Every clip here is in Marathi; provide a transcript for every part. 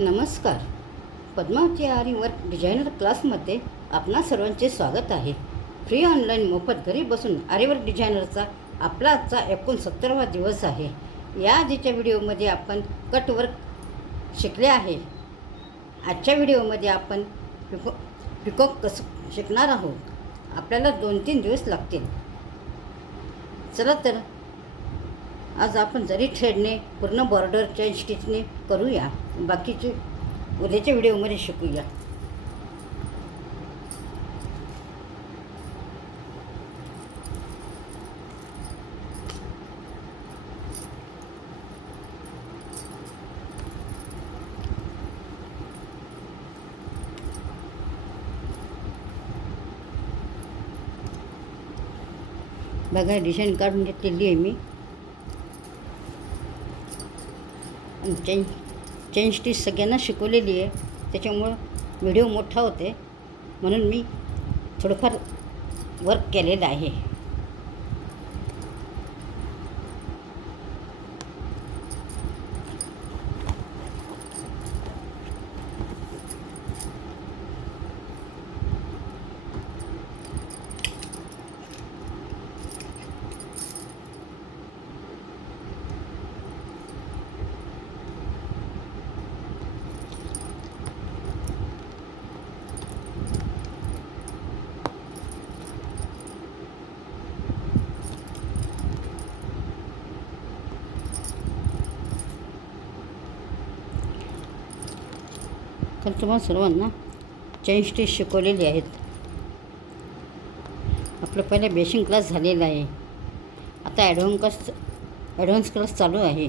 नमस्कार. पद्मावती आरी वर्क डिझायनर क्लासमध्ये आपणा सर्वांचे स्वागत आहे. फ्री ऑनलाईन मोफत घरी बसून आरीवर्क डिझायनरचा आपला आजचा 69वा दिवस आहे. या आधीच्या व्हिडिओमध्ये आपण कटवर्क शिकले आहे. आजच्या व्हिडिओमध्ये आपण पिकॉक कसं शिकणार आहोत. आपल्याला 2-3 दिवस लागतील. चला तर आज आपण जरी थ्रेडने पूर्ण बॉर्डर चेन स्टिचने करूया. बाकीचे उद्याच्या व्हिडिओमध्ये शिकूया. बघा, डिझाईन काढून घेतलेली आहे मी. चेन स्टिच सगळ्यांना शिकवलेली आहे, त्याच्यामुळं व्हिडिओ मोठा होते म्हणून मी थोडंफार वर्क केलेलं आहे. तर तुम्हाला सर्वांना चेन स्टिच शिकवलेली आहेत. आपलं पहिला बेसिक क्लास झालेला आहे. आता ॲडव्हान्स क्लास चालू आहे.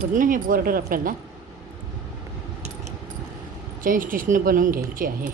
पूर्ण हे बॉर्डर आपल्याला चेन स्टिचने बनवून घ्यायची आहे.